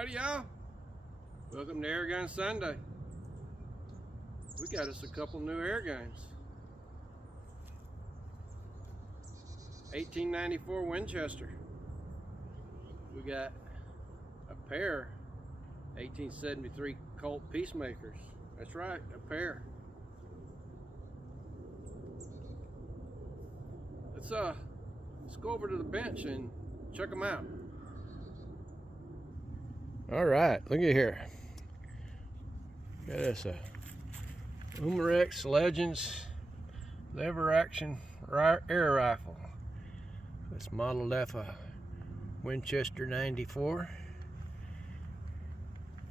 Howdy y'all. Welcome to Air Gun Sunday. We got us a couple new air guns. 1894 Winchester. We got a pair 1873 Colt Peacemakers. That's right, a pair. Let's go over to the bench and check them out. All right, look at here. Got us a Umarex Legends lever action air rifle. It's modeled after a Winchester 94.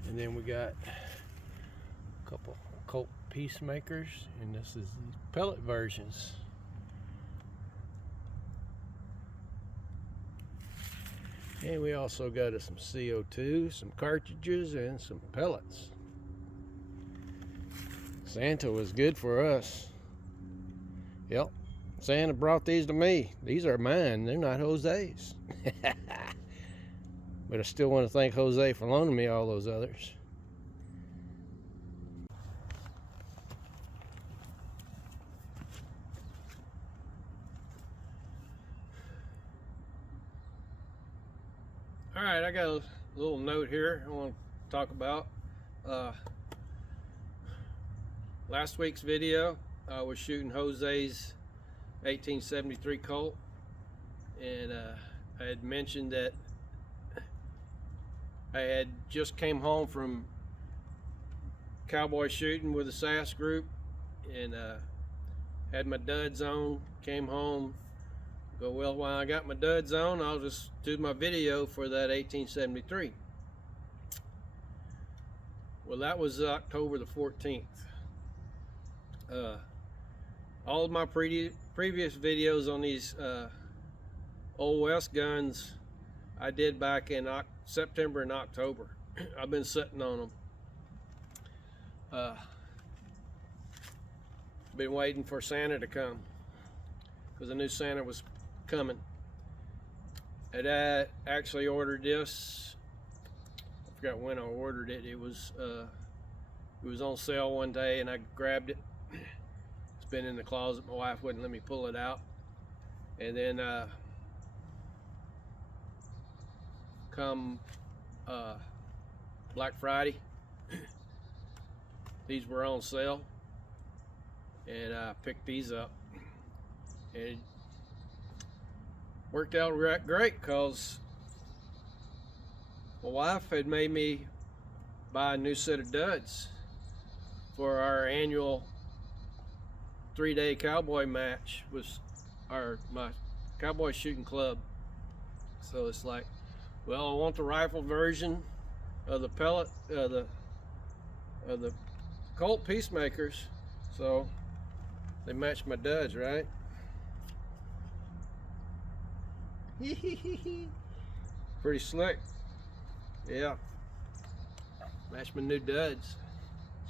And then we got a couple Colt Peacemakers, and this is the pellet versions. And we also got us some CO2, some cartridges, and some pellets. Santa was good for us. Yep, Santa brought these to me. These are mine, they're not Jose's. But I still want to thank Jose for loaning me all those others. All right, I got a little note here I want to talk about. Last week's video, I was shooting Jose's 1873 Colt, and I had mentioned that I had just came home from cowboy shooting with the SAS group, and had my duds on, came home. Go, well, while I got my duds on, I'll just do my video for that 1873. Well, that was October the 14th. All of my previous videos on these Old West guns I did back in September and October. I've been sitting on them. Been waiting for Santa to come, because I knew Santa was coming. And I actually ordered this. I forgot when I ordered it. It was on sale one day, and I grabbed it. It's been in the closet. My wife wouldn't let me pull it out. And then come Black Friday, these were on sale, and I picked these up, and it worked out great, because my wife had made me buy a new set of duds for our annual 3-day cowboy match with my cowboy shooting club. So it's like, well, I want the rifle version of the pellet of the Colt Peacemakers, so they match my duds, right? Pretty slick. Yeah, match my new duds.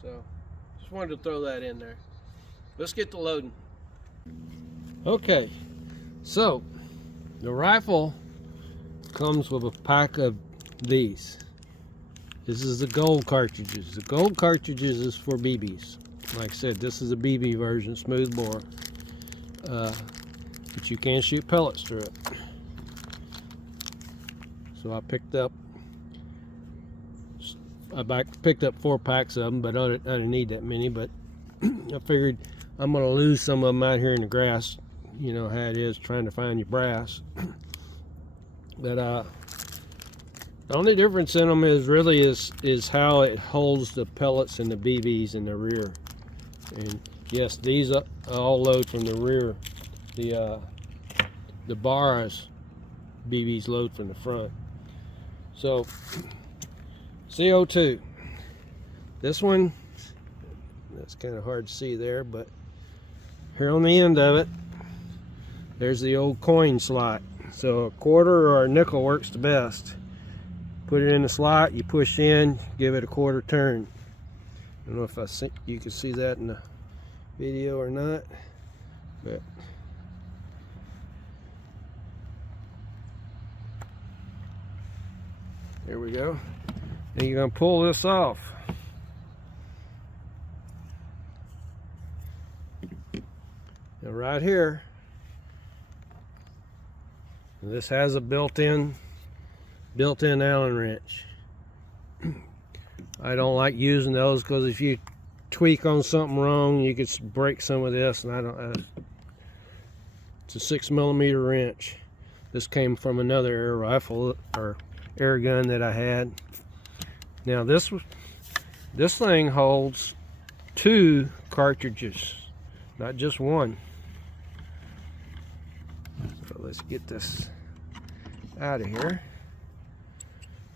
So just wanted to throw that in there. Let's get to loading. Okay, so the rifle comes with a pack of these. This is the gold cartridges. The gold cartridges is for BBs. Like I said, this is a BB version, smooth bore, but you can shoot pellets through it. So I picked up 4 packs of them, but I didn't need that many. But I figured I'm gonna lose some of them out here in the grass. You know how it is trying to find your brass. But the only difference in them is how it holds the pellets and the BBs in the rear. And yes, these all load from the rear. The bars BBs load from the front. So CO2. This one, that's kind of hard to see there, but here on the end of it, there's the old coin slot. So a quarter or a nickel works the best. Put it in the slot, you push in, give it a quarter turn. I don't know if you can see that in the video or not, but there we go. And you're going to pull this off. Now right here, this has a built-in Allen wrench. I don't like using those because if you tweak on something wrong, you could break some of this, and I don't. It's a 6mm wrench. This came from another air rifle or air gun that I had. Now this thing holds 2 cartridges, not just one. So let's get this out of here.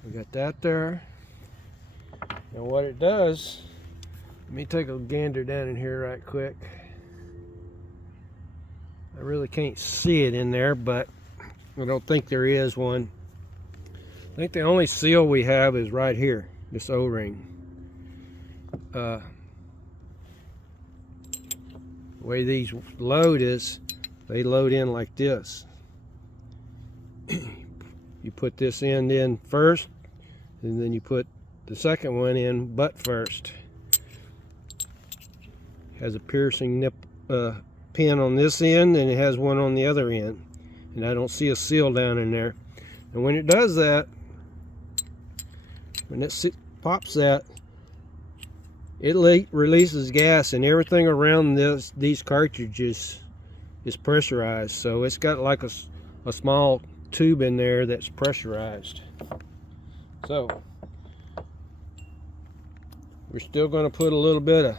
We got that there. Now what it does, let me take a gander down in here right quick. I really can't see it in there, but I don't think there is one. I think the only seal we have is right here, this O-ring. The way these load is, they load in like this. You put this end in first, and then you put the second one in butt first. Has a piercing pin on this end, and it has one on the other end. And I don't see a seal down in there. And when it does that, when it pops that, it releases gas, and everything around these cartridges is pressurized. So it's got like a small tube in there that's pressurized. So we're still going to put a little bit of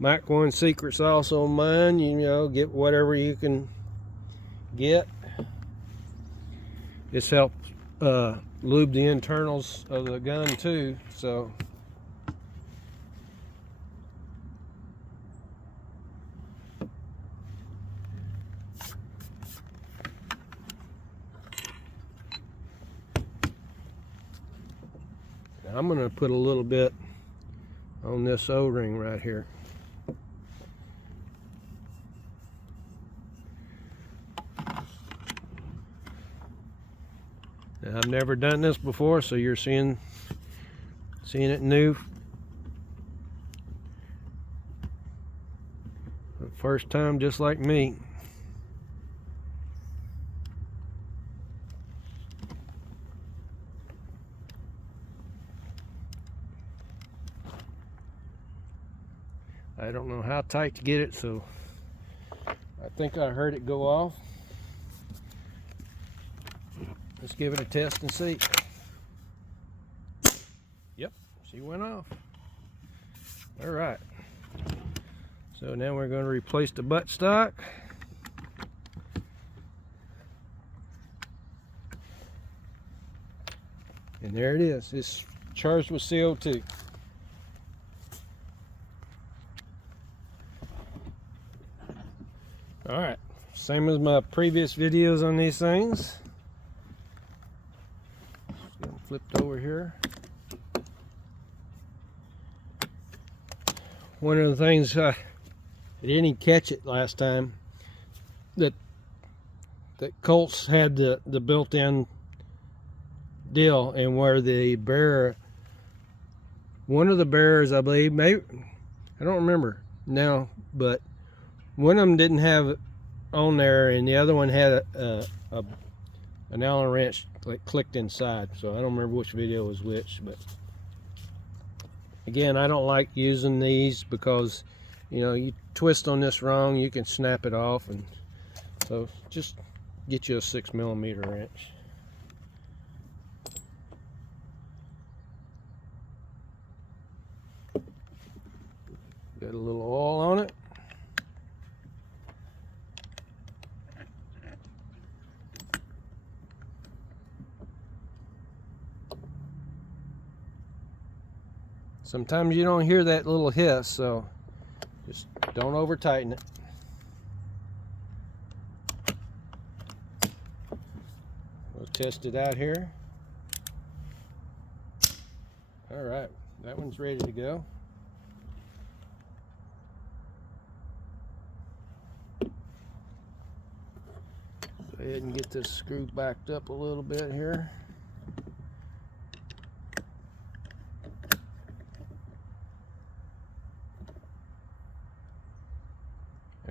Mach 1 secret sauce on mine. You know, get whatever you can get. This helps lube the internals of the gun too. So I'm going to put a little bit on this O-ring right here. Now, I've never done this before, so you're seeing it new. First time, just like me. I don't know how tight to get it, so I think I heard it go off. Let's give it a test and see. Yep, she went off. All right. So now we're going to replace the buttstock. And there it is. It's charged with CO2. All right, same as my previous videos on these things. Just get them flipped over here. One of the things I didn't catch it last time, that Colts had the built-in deal, and where the bearer, one of the bearers, I believe, maybe, I don't remember now, but one of them didn't have it on there, and the other one had an Allen wrench like clicked inside. So I don't remember which video was which, but again, I don't like using these because, you know, you twist on this wrong, you can snap it off, and so just get you a 6mm wrench. Got a little oil on it. Sometimes you don't hear that little hiss, so just don't over tighten it. We'll test it out here. All right, that one's ready to go. Go ahead and get this screw backed up a little bit here.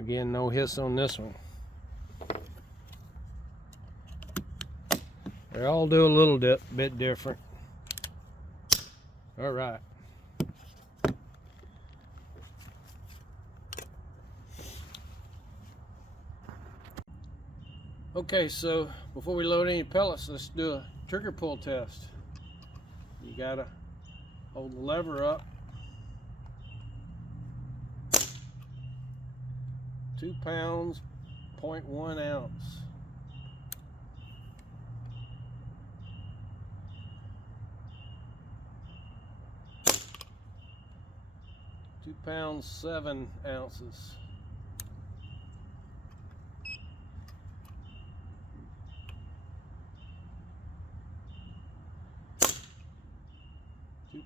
Again, no hiss on this one. They all do a little bit different. All right. Okay, so before we load any pellets, let's do a trigger pull test. You gotta hold the lever up. 2 pounds, 0.1 ounce. Two pounds, 7 ounces.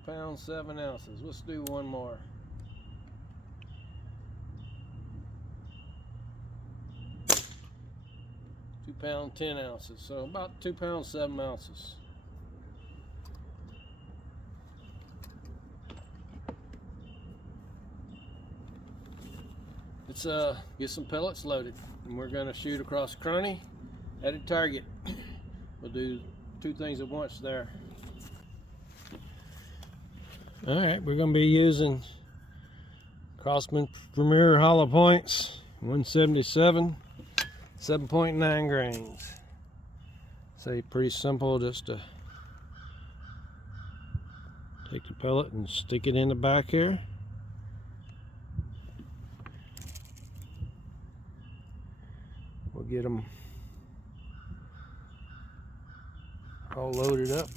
£2, 7 ounces. Let's do one more. £2, 10 ounces. So about 2 pounds, 7 ounces. Let's get some pellets loaded, and we're going to shoot across the crony at a target. We'll do 2 things at once there. Alright, we're going to be using Crosman Premier Hollow Points 177, 7.9 grains. Say pretty simple, just to take the pellet and stick it in the back here. We'll get them all loaded up.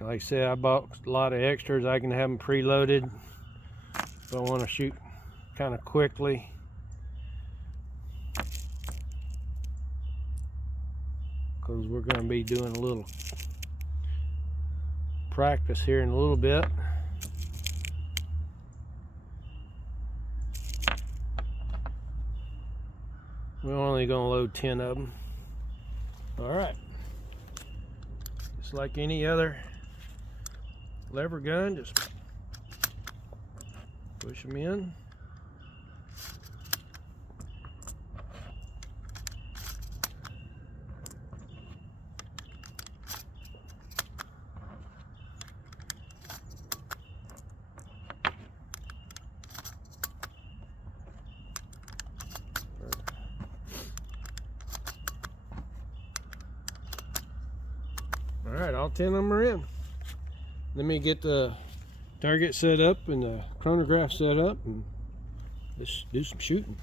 Like I said, I bought a lot of extras. I can have them preloaded if I want to shoot kind of quickly. Because we're going to be doing a little practice here in a little bit. We're only going to load 10 of them. Alright. Just like any other lever gun, just push them in. Alright, all 10 of them are in. Let me get the target set up and the chronograph set up, and let's do some shooting.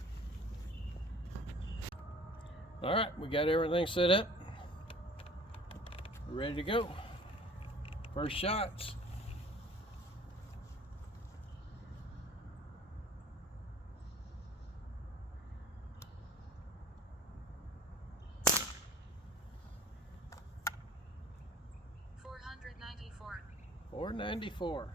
Alright, we got everything set up. We're ready to go. First shots. $4.94.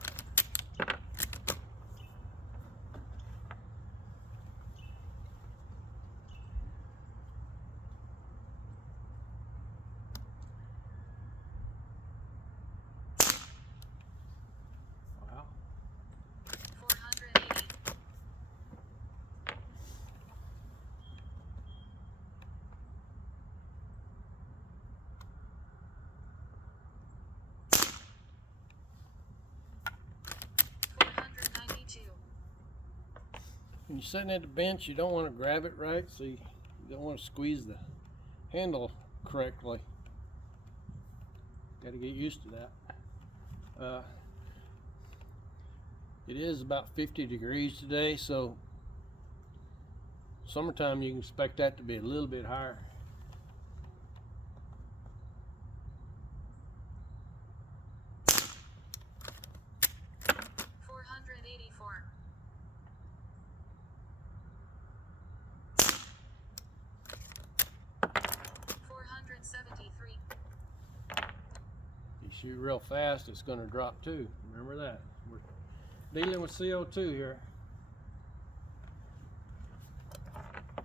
Wow. 480. When you're sitting at the bench, you don't want to grab it right, so you don't want to squeeze the handle correctly. Got to get used to that. It is about 50 degrees today, so summertime you can expect that to be a little bit higher. Shoot real fast, it's going to drop too. Remember that. We're dealing with CO2 here.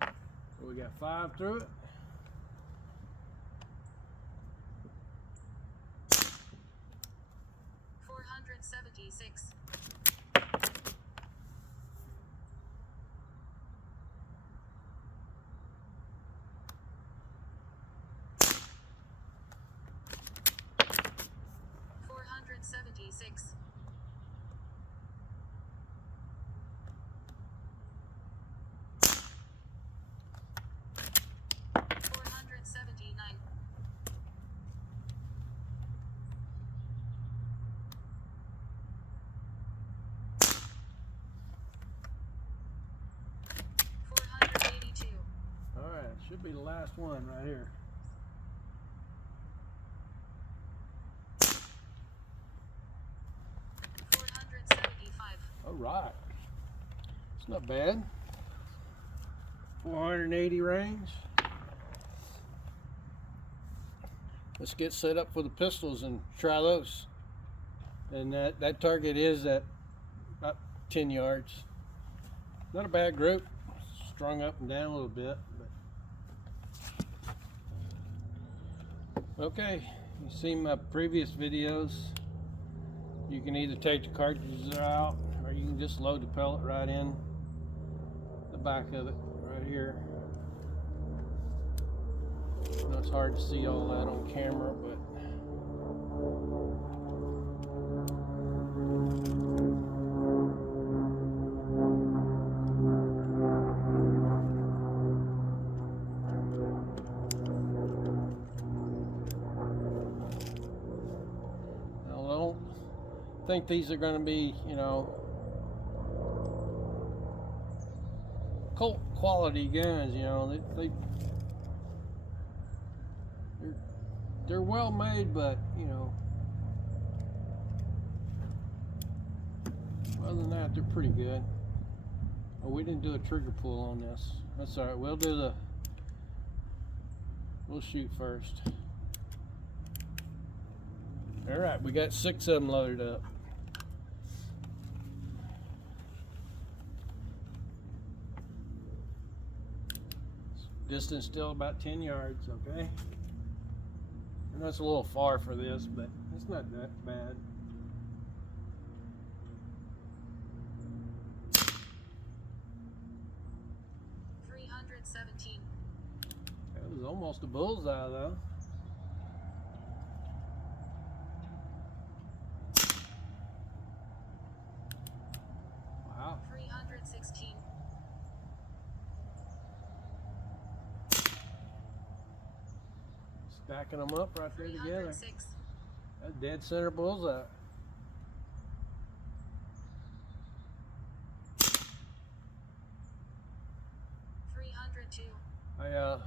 So we got 5 through it. 476. 476. 479. 482. All right, should be the last one right here. 475. All right, it's not bad. 480 range. Let's get set up for the pistols and try those. And that target is at about 10 yards. Not a bad group. Strung up and down a little bit. But okay, you've seen my previous videos. You can either take the cartridges out, or you can just load the pellet right in the back of it, right here. I know it's hard to see all that on camera, but now, I don't think these are going to be, you know, Colt quality guns. You know, they're well made, but you know, other than that, they're pretty good. Oh, we didn't do a trigger pull on this. That's all right. We'll shoot first. All right, we got 6 of them loaded up. Distance still about 10 yards, okay? And that's a little far for this, but it's not that bad. That was almost a bullseye, though. Wow. 316. Stacking them up right there together. 306. That's dead center bullseye. I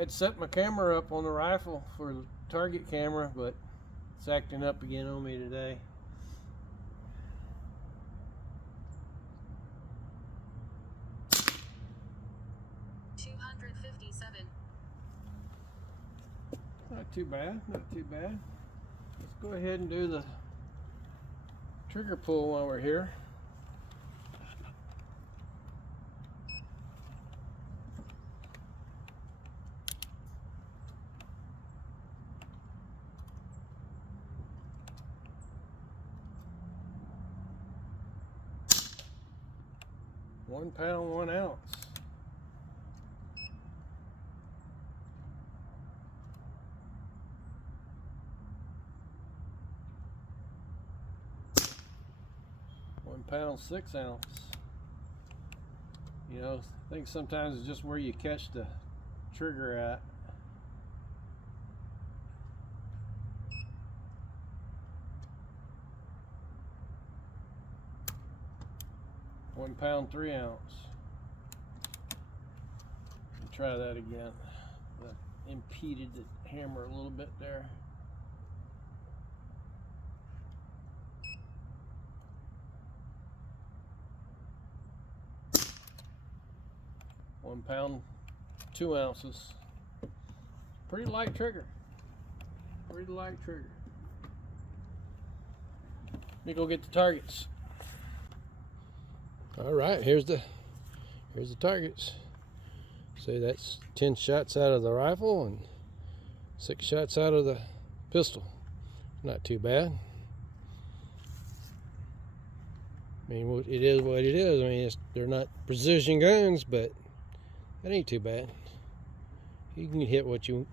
had set my camera up on the rifle for the target camera, but it's acting up again on me today. Not too bad, not too bad. Let's go ahead and do the trigger pull while we're here. £1 pound, 1 ounce. £1 6 ounce. You know, I think sometimes it's just where you catch the trigger at. £1 3 ounce. Try that again. I impeded the hammer a little bit there. £1 2 ounces. Pretty light trigger. Pretty light trigger. Let me go get the targets. All right, here's the targets. See, that's 10 shots out of the rifle and 6 shots out of the pistol. Not too bad. I mean, it is what it is. I mean, they're not precision guns, but that ain't too bad. You can hit what you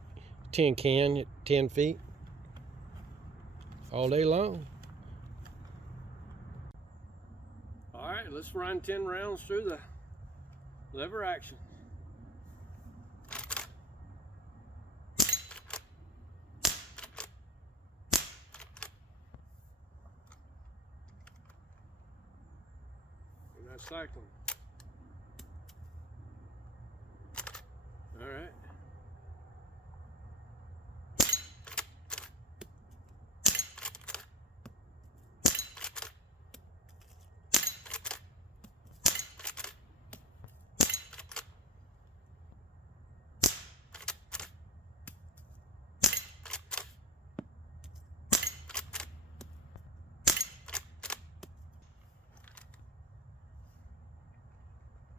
10 can at 10 feet all day long. All right, let's run 10 rounds through the lever action. We're not cycling. All right.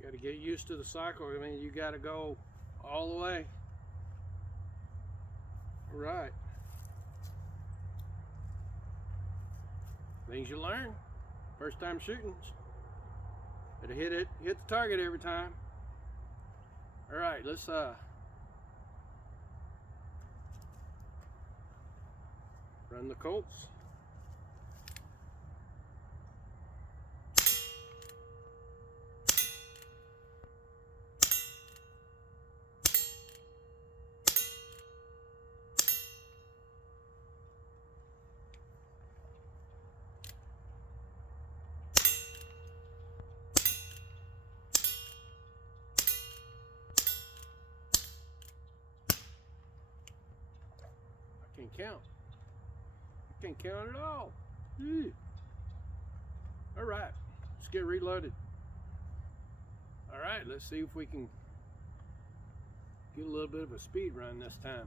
Got to get used to the cycle. I mean, you got to go all the way. All right. Things you learn. First time shooting. Gotta hit the target every time. All right, let's run the Colts. Can't count. I can't count at all. All right, let's get reloaded. All right, let's see if we can get a little bit of a speed run this time.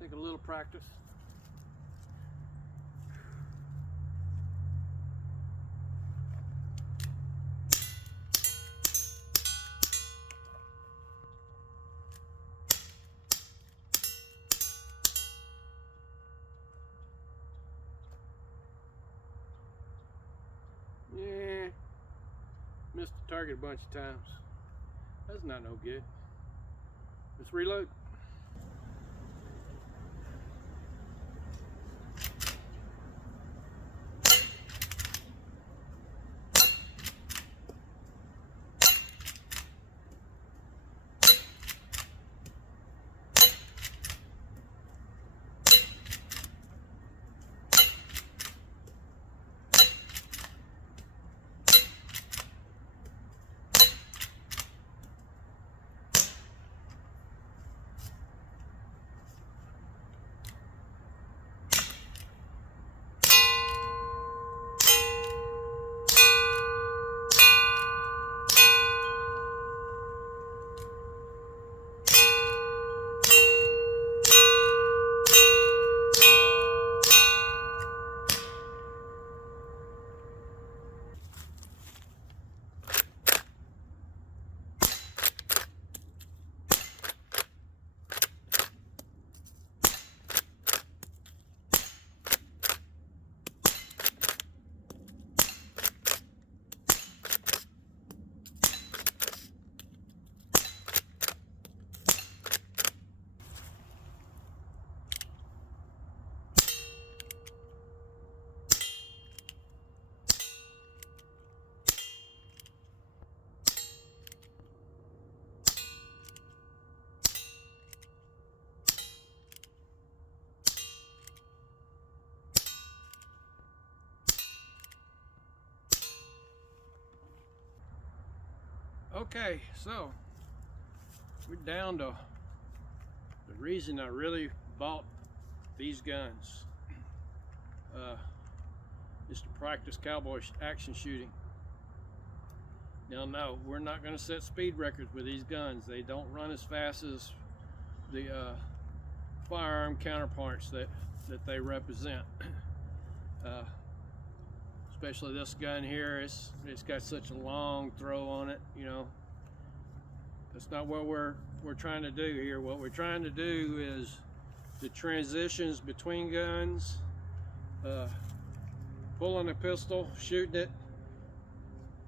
Take a little practice. Yeah, missed the target a bunch of times. That's not no good. Let's reload. Okay, so we're down to the reason I really bought these guns. is to practice cowboy action shooting. Now, no, we're not going to set speed records with these guns. They don't run as fast as the firearm counterparts that they represent. Especially this gun here, it's got such a long throw on it, you know. That's not what we're trying to do here. What we're trying to do is the transitions between guns, pulling a pistol, shooting it,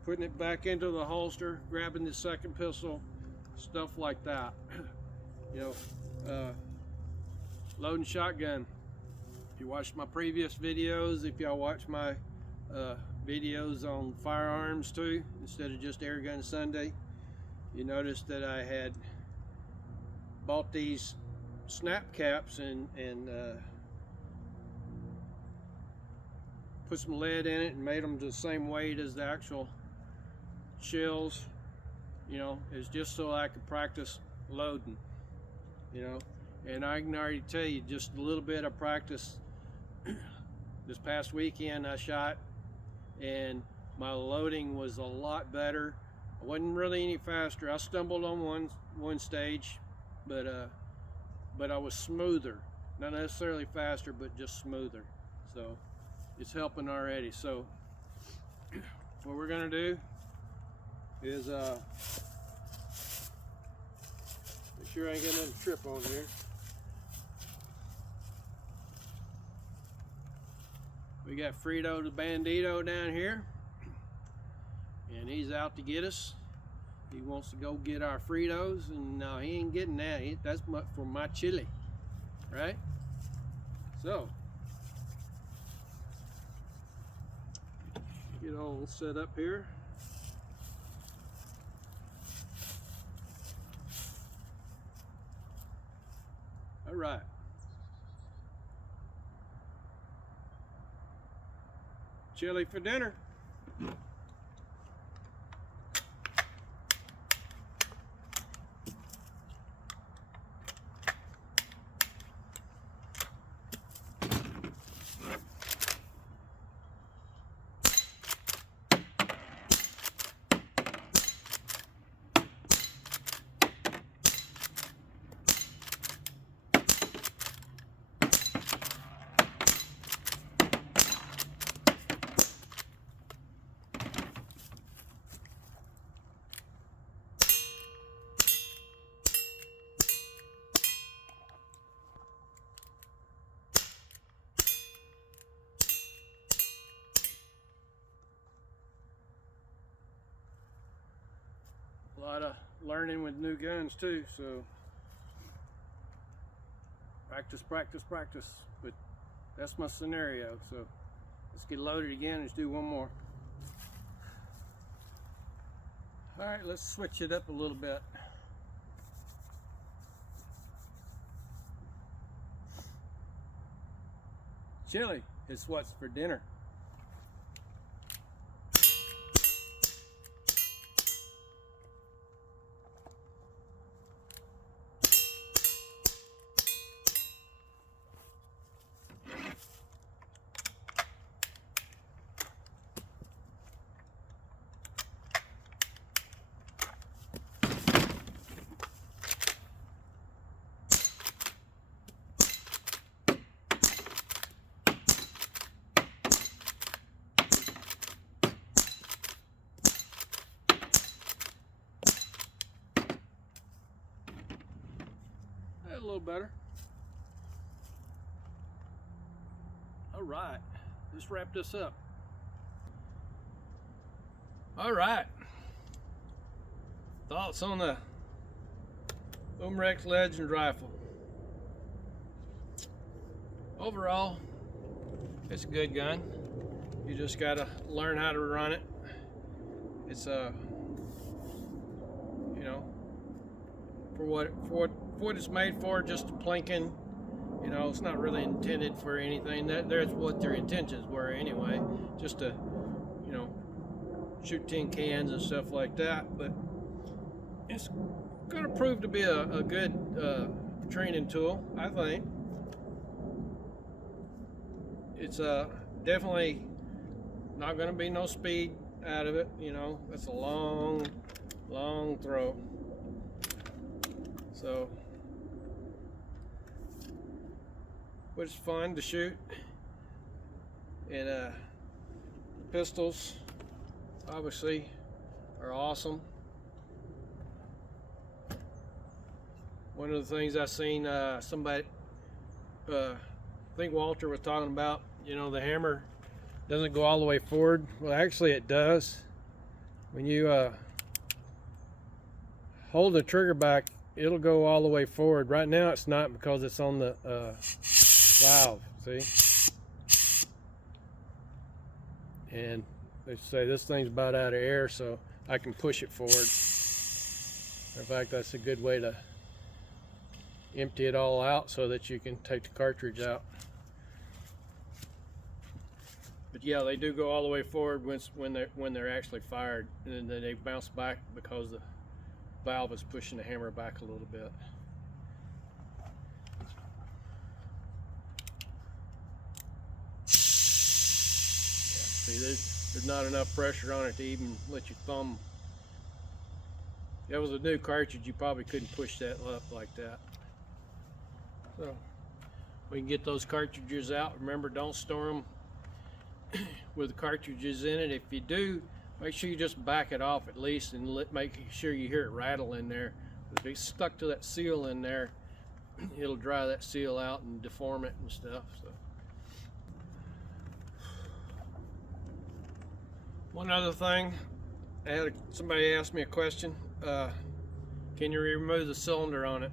putting it back into the holster, grabbing the second pistol, stuff like that. You know, loading shotgun. If you watched my previous videos, if y'all watch my videos on firearms too, instead of just Air Gun Sunday, you noticed that I had bought these snap caps and put some lead in it and made them the same weight as the actual shells. You know, it's just so I could practice loading, you know. And I can already tell you, just a little bit of practice. This past weekend I shot, and my loading was a lot better. I wasn't really any faster. I stumbled on one stage, but I was smoother. Not necessarily faster, but just smoother. So it's helping already. So what we're gonna do is make sure I ain't got another trip on here. We got Frito the Bandito down here, and he's out to get us. He wants to go get our Fritos, and no, he ain't getting that. That's for my chili, right? So, get all set up here. All right. Chili for dinner. A lot of learning with new guns too, so practice, practice, practice. But that's my scenario, so let's get loaded again. Let's do one more. All right, let's switch it up a little bit. Chili is what's for dinner. A little better. All right, let's wrap this up. All right, thoughts on the Umrex Legend rifle. Overall, it's a good gun. You just gotta learn how to run it. It's you know, for what it's made for, just a plinking. You know, it's not really intended for anything. That's what their intentions were anyway, just to, you know, shoot tin cans and stuff like that. But it's going to prove to be a good training tool, I think. It's definitely not going to be no speed out of it, you know. That's a long throw. So, but it's fun to shoot. And the pistols obviously are awesome. One of the things I seen somebody, I think Walter was talking about, you know, the hammer doesn't go all the way forward. Well, actually it does. When you hold the trigger back, it'll go all the way forward. Right now it's not because it's on the valve, see? And they say this thing's about out of air, so I can push it forward. In fact, that's a good way to empty it all out so that you can take the cartridge out. But yeah, they do go all the way forward when they're actually fired, and then they bounce back because the valve is pushing the hammer back a little bit. Yeah, see, there's not enough pressure on it to even let your thumb. If that was a new cartridge, you probably couldn't push that up like that. So we can get those cartridges out. Remember, don't store them with the cartridges in it. If you do, make sure you just back it off at least and make sure you hear it rattle in there. If it's stuck to that seal in there, it'll dry that seal out and deform it and stuff. So, one other thing, somebody asked me a question. Can you remove the cylinder on it?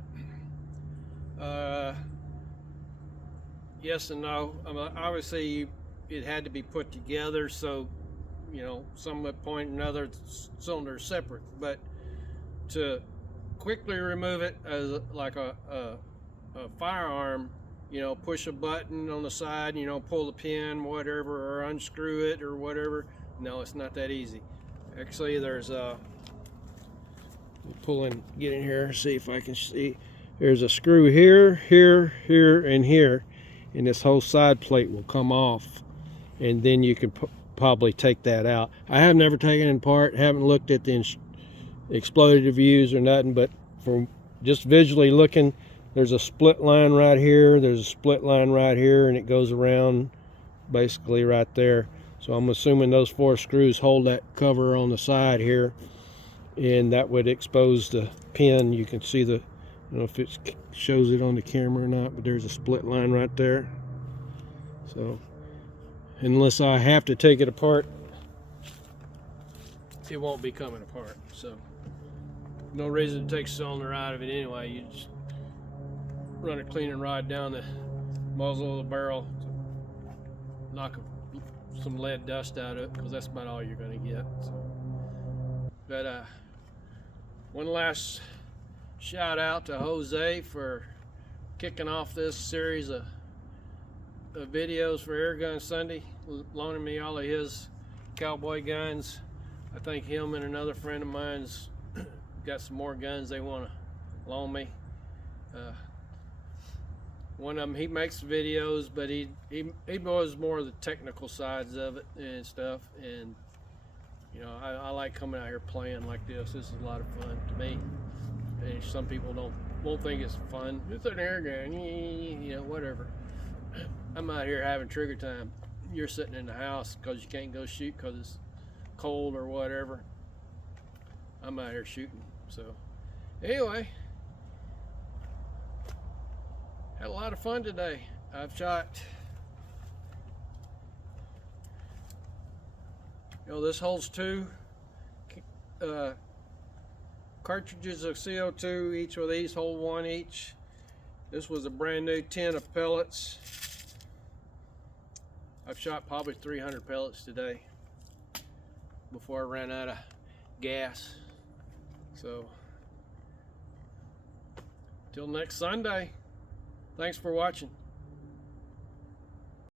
Yes and no. Obviously it had to be put together, so you know, some point or another cylinder is separate, but to quickly remove it as like a firearm, you know, push a button on the side, you know, pull the pin, whatever, or unscrew it or whatever. No, it's not that easy. Actually, there's get in here, see if I can see. There's a screw here, here, here, and here, and this whole side plate will come off, and then you can probably take that out. I have never taken it apart, haven't looked at the exploded reviews or nothing, but from just visually looking, there's a split line right here, there's a split line right here, and it goes around basically right there. So I'm assuming those 4 screws hold that cover on the side here, and that would expose the pin. You can see the, I don't know if it shows it on the camera or not, but there's a split line right there. So unless I have to take it apart, it won't be coming apart. So no reason to take the cylinder out of it anyway. You just run a cleaning rod down the muzzle of the barrel to knock some lead dust out of it, because that's about all you're going to get. So, but one last shout out to Jose for kicking off this series of videos for Airgun Sunday, loaning me all of his cowboy guns. I think him and another friend of mine's got some more guns they want to loan me. One of them, he makes videos, but he knows more of the technical sides of it and stuff. And you know, I like coming out here playing like this. This is a lot of fun to me. And some people won't think it's fun. It's an air gun, you know, whatever. I'm out here having trigger time. You're sitting in the house because you can't go shoot because it's cold or whatever. I'm out here shooting. So anyway, had a lot of fun today. I've shot, you know, this holds 2 cartridges of CO2. Each of these hold 1 each. This was a brand new tin of pellets. I've shot probably 300 pellets today before I ran out of gas. So till next Sunday, thanks for watching.